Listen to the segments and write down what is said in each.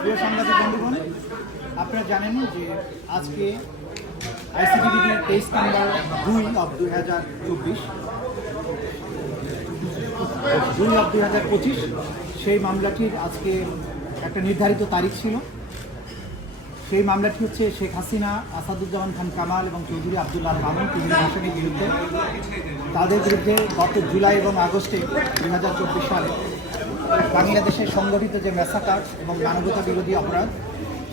প্রিয় সাংবাদিক বন্ধুগণ, আপনারা জানেন যে আজকে আইসিডিবিডি তেইশ নাম্বার দুই অফ দুই হাজার চব্বিশ, দুই অফ দুই হাজার পঁচিশ, সেই মামলাটির আজকে একটা নির্ধারিত তারিখ ছিল। সেই মামলাটি হচ্ছে শেখ হাসিনা, আসাদুজ্জামান খান কামাল এবং চৌধুরী আবদুল্লাহ মামুন তিন আসামির বিরুদ্ধে। তাদের বিরুদ্ধে গত জুলাই এবং আগস্টে দু হাজার চব্বিশ সালে বাংলাদেশে সংগঠিত যে মেসাকার এবং মানবতা বিরোধী অপরাধ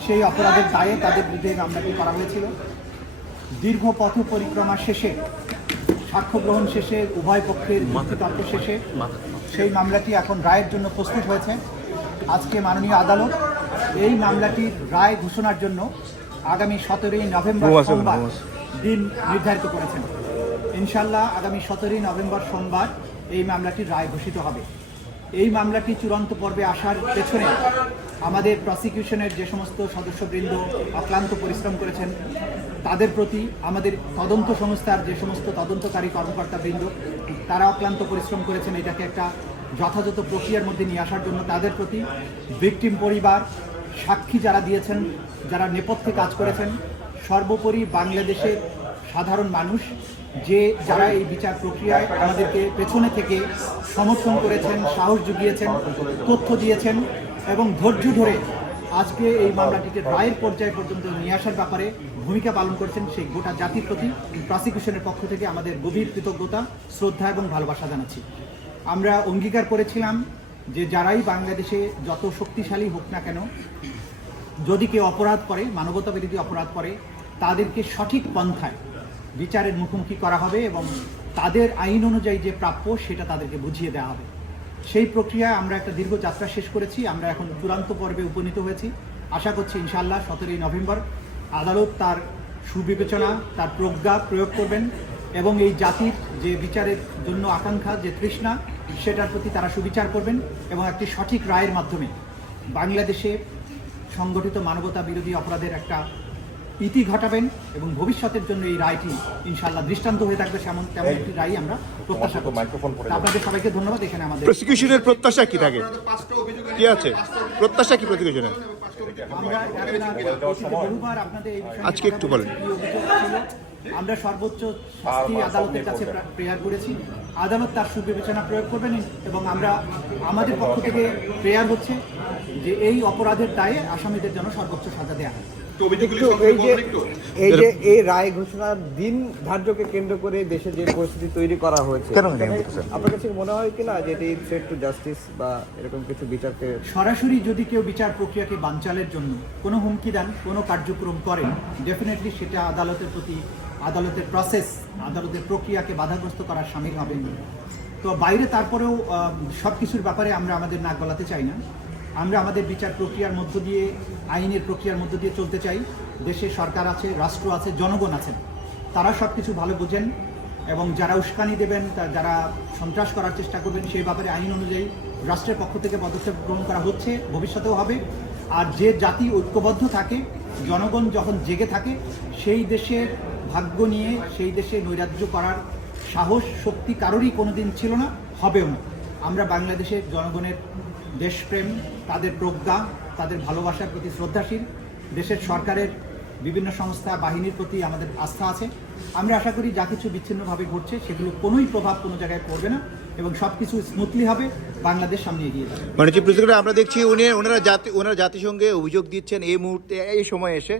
সেই অপরাধের দায়ে তাদের বিরুদ্ধে মামলাটি করা হয়েছিল। দীর্ঘ পথ পরিক্রমা শেষে সাক্ষ্য গ্রহণ শেষে উভয় পক্ষের যুক্তিতর্ক শেষে সেই মামলাটি এখন রায়ের জন্য প্রস্তুত হয়েছে। আজকে মাননীয় আদালত এই মামলাটির রায় ঘোষণার জন্য আগামী সতেরোই নভেম্বর সোমবার দিন নির্ধারিত করেছেন। ইনশাল্লাহ আগামী সতেরোই নভেম্বর সোমবার এই মামলাটির রায় ঘোষিত হবে। এই মামলাটি চূড়ান্ত পর্বে আসার পেছনে আমাদের প্রসিকিউশনের যে সমস্ত সদস্যবৃন্দ অক্লান্ত পরিশ্রম করেছেন, তাদের প্রতি আমাদের তদন্ত সংস্থার যে সমস্ত তদন্তকারী কর্মকর্তাবৃন্দ, তারা অক্লান্ত পরিশ্রম করেছেন এটাকে একটা যথাযথ প্রক্রিয়ার মধ্যে নিয়ে আসার জন্য। তাদের প্রতি ভিকটিম পরিবার সাক্ষী যারা দিয়েছেন, যারা নেপথ্যে কাজ করেছেন, সর্বোপরি বাংলাদেশের সাধারণ মানুষ যে যারা এই বিচার প্রক্রিয়ায় আমাদেরকে পেছনে থেকে সমর্থন করেছেন, সাহস জুগিয়েছেন, তথ্য দিয়েছেন এবং ধৈর্য ধরে আজকে এই মামলাটিকে রায়ের পর্যায় পর্যন্ত নিয়ে আসার ব্যাপারে ভূমিকা পালন করেছেন সেই গোটা জাতির প্রতি প্রসিকিউশনের পক্ষ থেকে আমাদের গভীর কৃতজ্ঞতা, শ্রদ্ধা এবং ভালোবাসা জানাচ্ছি। আমরা অঙ্গীকার করেছিলাম যে যারাই বাংলাদেশে যত শক্তিশালী হোক না কেন, যদি কেউ অপরাধ করে মানবতা বিরোধী অপরাধ করে, তাদেরকে সঠিক পন্থায় বিচারের মুখোমুখি করা হবে এবং তাদের আইন অনুযায়ী যে প্রাপ্য সেটা তাদেরকে বুঝিয়ে দেওয়া হবে। সেই প্রক্রিয়ায় আমরা একটা দীর্ঘ যাত্রা শেষ করেছি। আমরা এখন চূড়ান্ত পর্বে উপনীত হয়েছি। আশা করছি ইনশাল্লাহ সতেরোই নভেম্বর আদালত তার সুবিবেচনা, তার প্রজ্ঞা প্রয়োগ করবেন এবং এই জাতির যে বিচারের জন্য আকাঙ্ক্ষা, যে তৃষ্ণা, সেটার প্রতি তারা সুবিচার করবেন এবং একটি সঠিক রায়ের মাধ্যমে বাংলাদেশে সংগঠিত মানবতা বিরোধী অপরাধের একটা ইতি ঘটাবেন এবং ভবিষ্যতের জন্য এই রায়টি ইনশাআল্লাহ দৃষ্টান্ত হয়ে থাকবে তেমন তেমন একটি রায় আমরা প্রত্যাশা করছি। আপনাদের সবাইকে ধন্যবাদ এখানে আমাদের প্রসিকিউশনের প্রত্যাশা কি থাকে? কি আছে? প্রত্যাশা কি প্রসিকিউশনের? আজকে একটু বলেন। আমরা সর্বোচ্চ শাস্তি আদালতের কাছে প্রেয়ার করেছি। আদালত তার সুবিবেচনা প্রয়োগ করবেন এবং আমরা আমাদের পক্ষ থেকে প্রেয়ার হচ্ছে যে এই অপরাধের দায়ে আসামিদের জন্য সর্বোচ্চ সাজা দেওয়া হয় এই যে এই রায় ঘোষণার দিন ধার্যকে কেন্দ্র করে দেশে যে পরিস্থিতি তৈরি করা হয়েছে? আপনার কাছে মনে হয় কিনা যে এটি থ্রেট টু জাস্টিস বা এরকম কিছু বিচারকে সরাসরি যদি কেউ বিচার প্রক্রিয়াকে বানচালের জন্য কোনো হুমকি দেন কোনো কার্যক্রম করেন ডেফিনেটলি সেটা আদালতের প্রতি আদালতের প্রসেস আদালতের প্রক্রিয়াকে বাধাগ্রস্ত করার সামিল হবে তো বাইরে তারপরেও সব কিছুর ব্যাপারে আমরা আমাদের নাক গলাতে চাই না। আমরা আমাদের বিচার প্রক্রিয়ার মধ্য দিয়ে, আইনের প্রক্রিয়ার মধ্য দিয়ে চলতে চাই। দেশে সরকার আছে, রাষ্ট্র আছে, জনগণ আছেন। তারা সব কিছু ভালো বোঝেন এবং যারা উস্কানি দেবেন যারা সন্ত্রাস করার চেষ্টা করবেন, সেই ব্যাপারে আইন অনুযায়ী রাষ্ট্রের পক্ষ থেকে পদক্ষেপ গ্রহণ করা হচ্ছে, ভবিষ্যতেও হবে। আর যে জাতি ঐক্যবদ্ধ থাকে, জনগণ যখন জেগে থাকে, সেই দেশের ভাগ্য নিয়ে সেই দেশে নৈরাজ্য করার সাহস, শক্তি কারোরই কোনো দিন ছিল না, হবেও না। আমরা বাংলাদেশের জনগণের দেশপ্রেম, তাদের প্রজ্ঞা, তাদের ভালোবাসার প্রতি শ্রদ্ধাশীল। দেশের সরকারের বিভিন্ন সংস্থা, বাহিনীর প্রতি আমাদের আস্থা আছে। আমরা আশা করি যা কিছু বিচ্ছিন্নভাবে ঘটছে, সেগুলো কোনোই প্রভাব কোনো জায়গায় পড়বে না এবং সব কিছু স্মুথলি হবে। বাংলাদেশ সামনে এগিয়ে যাবে। মানে আমরা দেখছি, উনি ওনারা জাতি ওনারা জাতিসংঘে অভিযোগ দিচ্ছেন এই মুহূর্তে, এই সময় এসে।